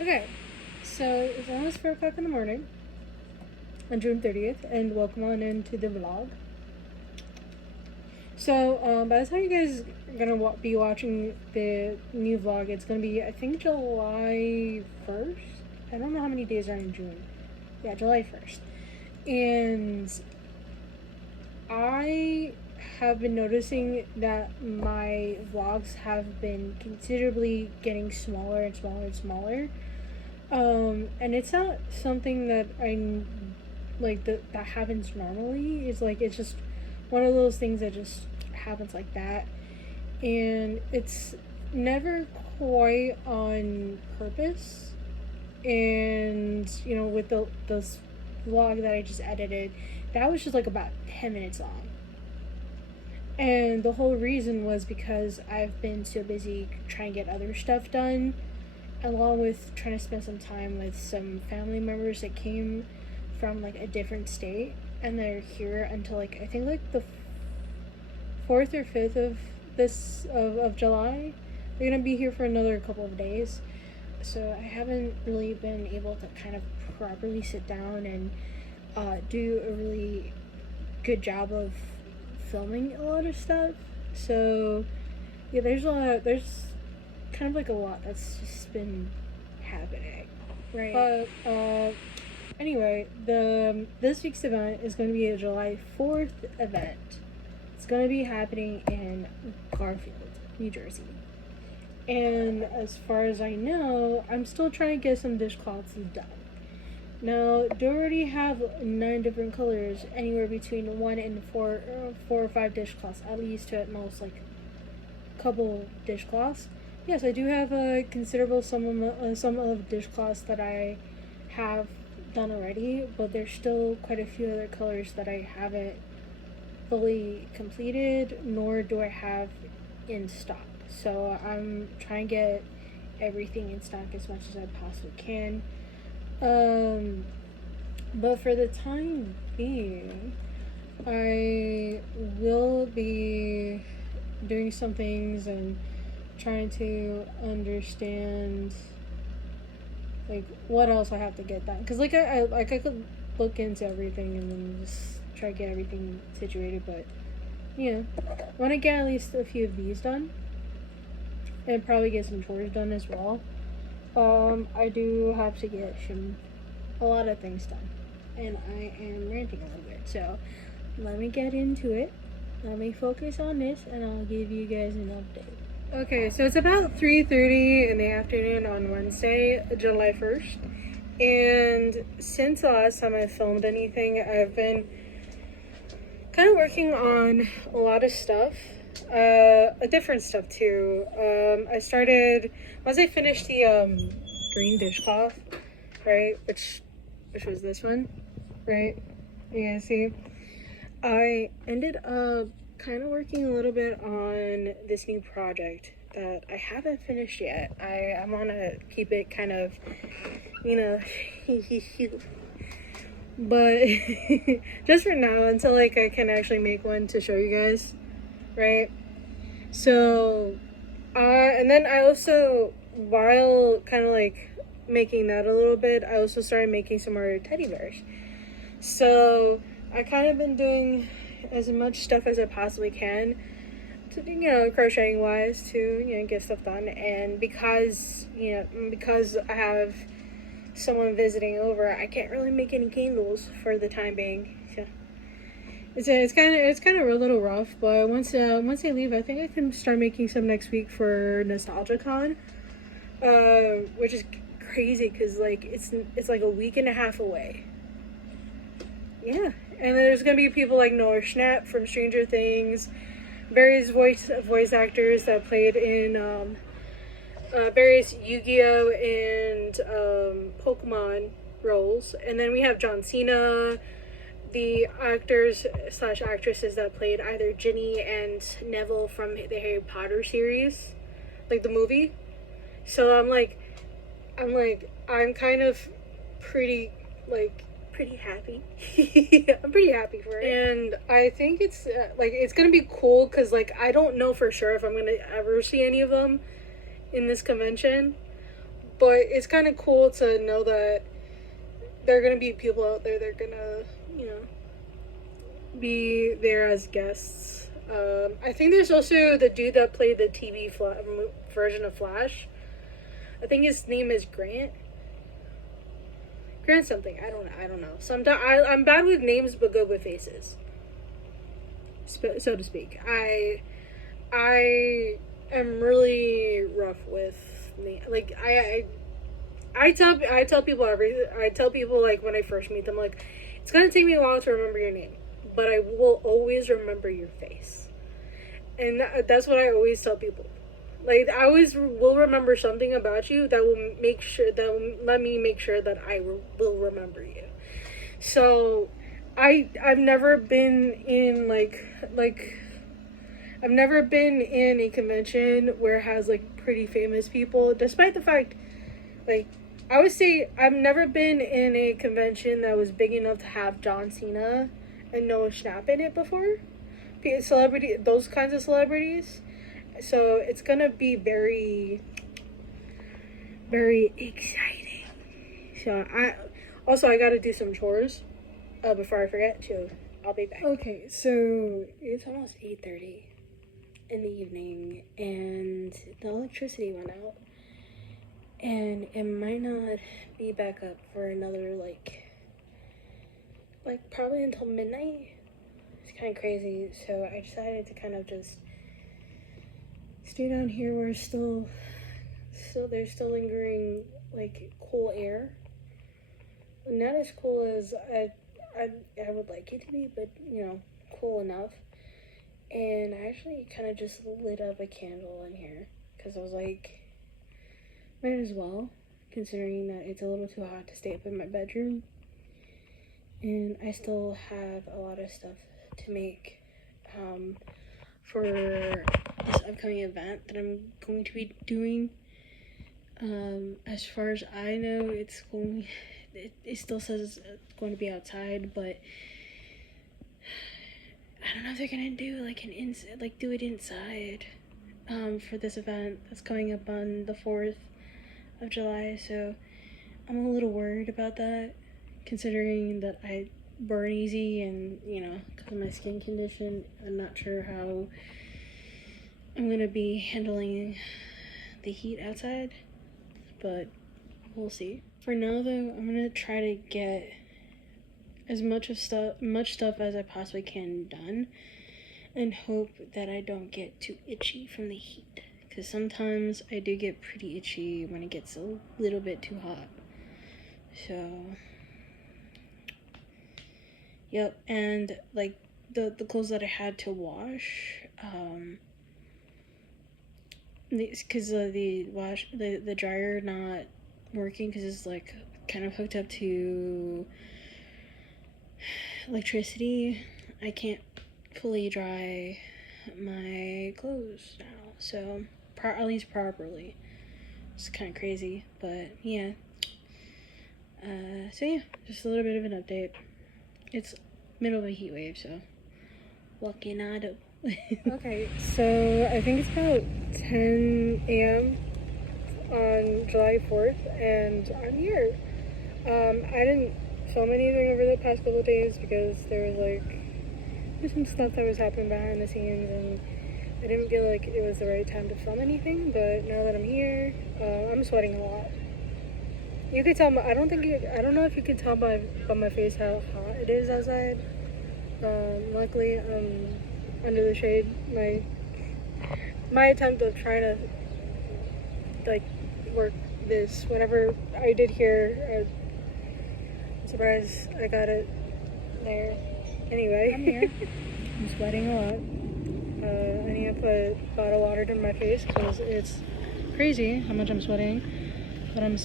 Okay, so it's almost 4 o'clock in the morning on June 30th, and welcome on into the vlog. So, by the time you guys are gonna be watching the new vlog, it's gonna be, I think, July 1st. I don't know how many days are in June. Yeah, July 1st. And I have been noticing that my vlogs have been considerably getting smaller and smaller and smaller. And it's not something that I like that happens normally. It's just one of those things that just happens like that, and it's never quite on purpose. And with this vlog that I just edited, that was just like about 10 minutes long. And the whole reason was because I've been so busy trying to get other stuff done, along with trying to spend some time with some family members that came from like a different state, and they're here until like I think like the 4th or 5th of July. They're gonna be here for another couple of days, so I haven't really been able to kind of properly sit down and do a really good job of filming a lot of stuff. So yeah, there's kind of like a lot that's just been happening, right? But anyway, this week's event is going to be a July 4th event. It's going to be happening in Garfield, New Jersey. And as far as I know, I'm still trying to get some dishcloths done. Now, they already have 9 different colors, anywhere between 1 and 4 or 5 dishcloths, at least to at most like a couple dishcloths. Yes, I do have a considerable sum of dishcloths that I have done already, but there's still quite a few other colors that I haven't fully completed, nor do I have in stock. So I'm trying to get everything in stock as much as I possibly can. But for the time being, I will be doing some things and trying to understand like what else I have to get done. Cause like I could look into everything and then just try to get everything situated, but I want to get at least a few of these done, and probably get some chores done as well. I do have to get a lot of things done, and I am ranting a little bit. So let me get into it. Let me focus on this, and I'll give you guys an update. Okay, so it's about 3:30 in the afternoon on Wednesday, July 1st. And since the last time I filmed anything, I've been kind of working on a lot of stuff. Different stuff too. Once I finished the green dishcloth, right, which was this one, right? You guys see? I ended up kind of working a little bit on this new project that I haven't finished yet. I want to keep it kind of, but just for now, until like I can actually make one to show you guys, right? So, and then I also, while kind of like making that a little bit, I also started making some more teddy bears. So I kind of been doing as much stuff as I possibly can to, crocheting wise, to, get stuff done. And because I have someone visiting over, I can't really make any candles for the time being. So it's kind of a little rough, but once they leave, I think I can start making some next week for NostalgiaCon, which is crazy because like it's like a week and a half away. Yeah, and then there's gonna be people like Noah Schnapp from Stranger Things, various voice actors that played in various Yu-Gi-Oh and Pokemon roles, and then we have John Cena, the actors / actresses that played either Ginny and Neville from the Harry Potter series, like the movie. So I'm kind of pretty happy. I'm pretty happy for it, and I think it's gonna be cool because like I don't know for sure if I'm gonna ever see any of them in this convention, but it's kind of cool to know that there are gonna be people out there that are gonna, you know, be there as guests. I think there's also the dude that played the version of Flash. I think his name is Grant. Grant something. I don't know. Sometimes I'm bad with names, but good with faces, so to speak. I am really rough with me. Like I tell people everything. I tell people like when I first meet them, like it's gonna take me a while to remember your name, but I will always remember your face, and that's what I always tell people. Like I always will remember something about you that will let me make sure that I will remember you. So, I've never been in like I've never been in a convention where it has like pretty famous people, despite the fact, like, I would say I've never been in a convention that was big enough to have John Cena and Noah Schnapp in it before. Those kinds of celebrities. So it's gonna be very, very exciting. So I gotta do some chores before I forget. So I'll be back. Okay, so it's almost 8:30 in the evening, and the electricity went out, and it might not be back up for another like probably until midnight. It's kind of crazy. So I decided to kind of just stay down here where there's still lingering like cool air. Not as cool as I would like it to be, but you know, cool enough. And I actually kind of just lit up a candle in here because I was like, might as well, considering that it's a little too hot to stay up in my bedroom. And I still have a lot of stuff to make for this upcoming event that I'm going to be doing. As far as I know, it still says it's going to be outside, but I don't know if they're gonna do do it inside for this event that's coming up on the 4th of July. So I'm a little worried about that, considering that I burn easy, and you know, because of my skin condition, I'm not sure how I'm gonna be handling the heat outside, but we'll see. For now though, I'm gonna try to get as much stuff as I possibly can done, and hope that I don't get too itchy from the heat, because sometimes I do get pretty itchy when it gets a little bit too hot. So yep. And like the clothes that I had to wash, because the dryer not working because it's like kind of hooked up to electricity, I can't fully dry my clothes now, so at least properly. It's kind of crazy, but yeah. So yeah, just a little bit of an update. It's middle of a heat wave, so what can I do? Okay, so I think it's about 10 a.m. on July 4th, and I'm here. I didn't film anything over the past couple of days because there's some stuff that was happening behind the scenes, and I didn't feel like it was the right time to film anything. But now that I'm here, I'm sweating a lot. You could tell. I don't know if you can tell by my face how hot it is outside. Luckily, I'm under the shade. My attempt of trying to like work this, whatever I did here, I'm surprised I got it there. Anyway, I'm here. I'm sweating a lot. I need to put a bottle of water to my face because it's crazy how much I'm sweating. But I'm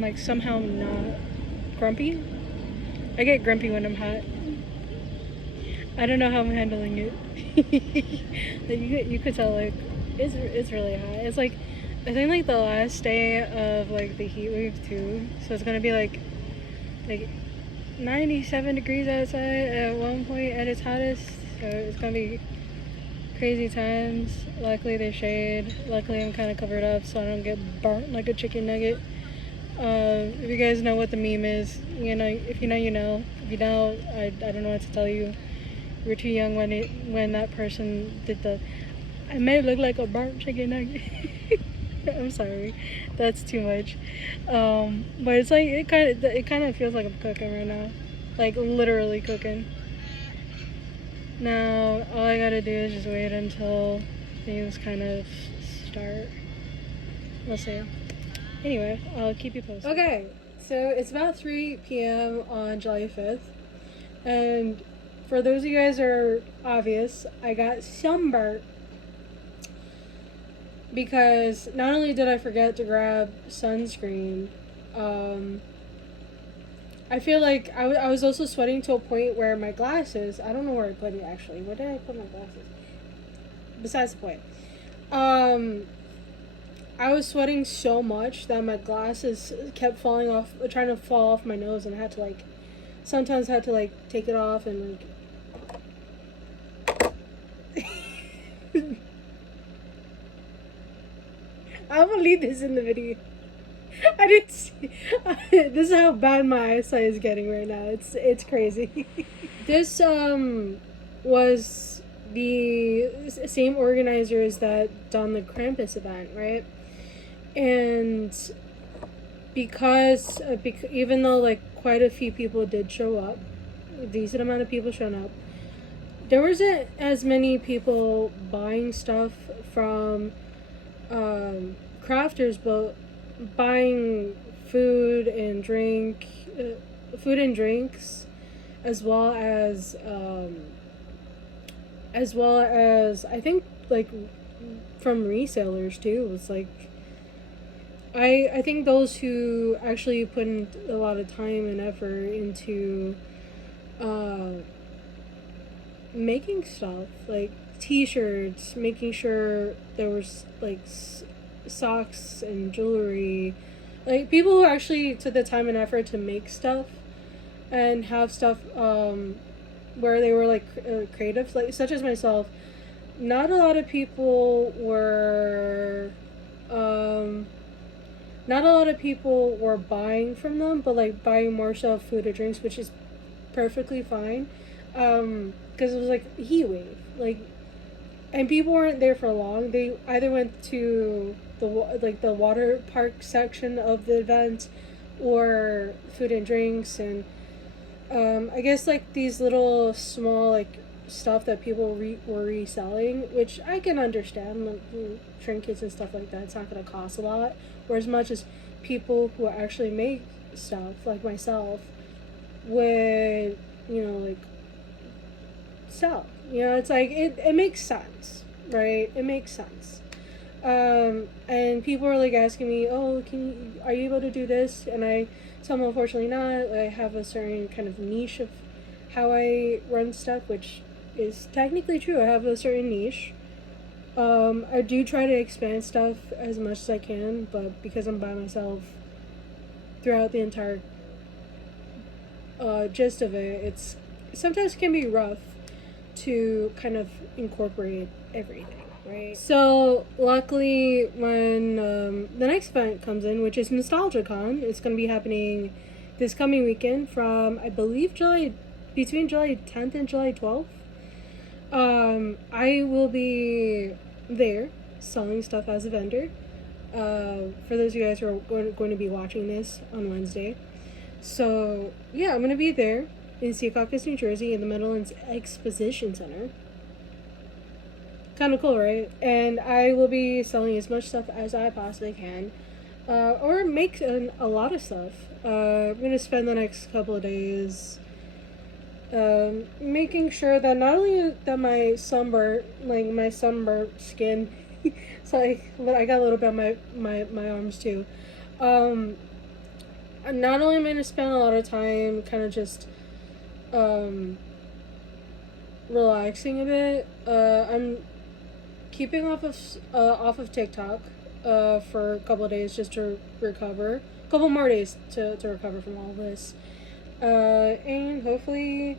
like somehow not grumpy. I get grumpy when I'm hot. I don't know how I'm handling it. You could tell, like, it's really hot. It's like, I think like the last day of like the heat wave too. So it's gonna be like 97 degrees outside at one point at its hottest. So it's gonna be crazy times. Luckily, they shade. Luckily, I'm kind of covered up so I don't get burnt like a chicken nugget. If you guys know what the meme is, you know, if you know, you know. If you don't, I don't know what to tell you. You were too young when that person did the, I may look like a burnt chicken nugget. I'm sorry, that's too much. But it's like it kind of feels like I'm cooking right now, like literally cooking. Now all I gotta do is just wait until things kind of start. We'll see. Anyway, I'll keep you posted. Okay, so it's about 3 p.m. on July 5th, and for those of you guys that are obvious, I got sunburnt because not only did I forget to grab sunscreen, I feel like I was also sweating to a point where my glasses, I don't know where I put it actually. Where did I put my glasses? Besides the point. I was sweating so much that my glasses kept falling off, trying to fall off my nose, and I had to like, sometimes I had to like take it off and like. I'm gonna leave this in the video. I didn't see. This is how bad my eyesight is getting right now. It's crazy. This was the same organizers that done the Krampus event, right? And because even though like quite a few people did show up, a decent amount of people showed up, there wasn't as many people buying stuff from crafters, but buying food and drinks, as well as I think like from resellers too. It's like I think those who actually put in a lot of time and effort into making stuff like t-shirts, making sure there was like socks and jewelry, like people who actually took the time and effort to make stuff and have stuff where they were like creative, like such as myself. Not a lot of people were buying from them, but like buying more stuff, food or drinks, which is perfectly fine, because it was like heatwave, like, and people weren't there for long. They either went to the water park section of the event, or food and drinks, and I guess like these little small like stuff that people were reselling, which I can understand, like trinkets and stuff like that. It's not gonna cost a lot, or as much as people who actually make stuff like myself would, you know, like sell. You know, it's like it makes sense, right? It makes sense. And people are like asking me, oh, are you able to do this? And I tell them, unfortunately not. I have a certain kind of niche of how I run stuff, which is technically true. I have a certain niche. I do try to expand stuff as much as I can, but because I'm by myself throughout the entire gist of it, it's sometimes can be rough to kind of incorporate everything, right? So luckily, when the next event comes in, which is NostalgiaCon, it's going to be happening this coming weekend from, I believe, between July 10th and July 12th. I will be there selling stuff as a vendor. For those of you guys who are going to be watching this on Wednesday. So yeah, I'm going to be there in Secaucus, New Jersey, in the Meadowlands Exposition Center. Kind of cool, right? And I will be selling as much stuff as I possibly can, or make a lot of stuff. I'm gonna spend the next couple of days making sure that not only that my sunburnt skin, so but I got a little bit on my arms too. Not only am I gonna spend a lot of time kind of just relaxing a bit. I'm keeping off of TikTok for a couple of days just to recover. A couple more days to recover from all this. And hopefully,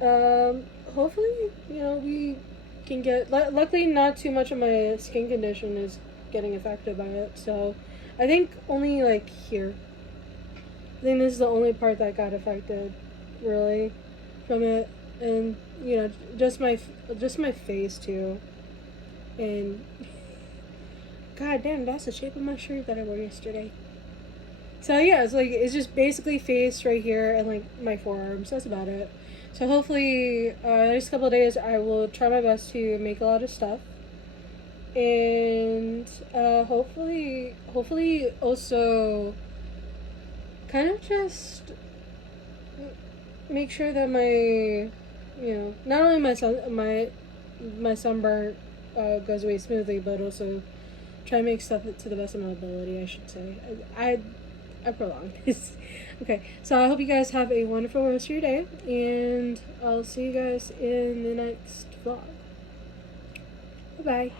you know, we can get. Luckily, not too much of my skin condition is getting affected by it. So, I think only like here. I think this is the only part that got affected, really, from it, and just my face too, and god damn, that's the shape of my shirt that I wore yesterday. So yeah, it's just basically face right here and like my forearms. That's about it. So hopefully, the next couple of days, I will try my best to make a lot of stuff, and hopefully also kind of just make sure that not only my sunburn goes away smoothly, but also try to make stuff to the best of my ability. I should say. I prolonged this. Okay, so I hope you guys have a wonderful rest of your day, and I'll see you guys in the next vlog. Bye bye.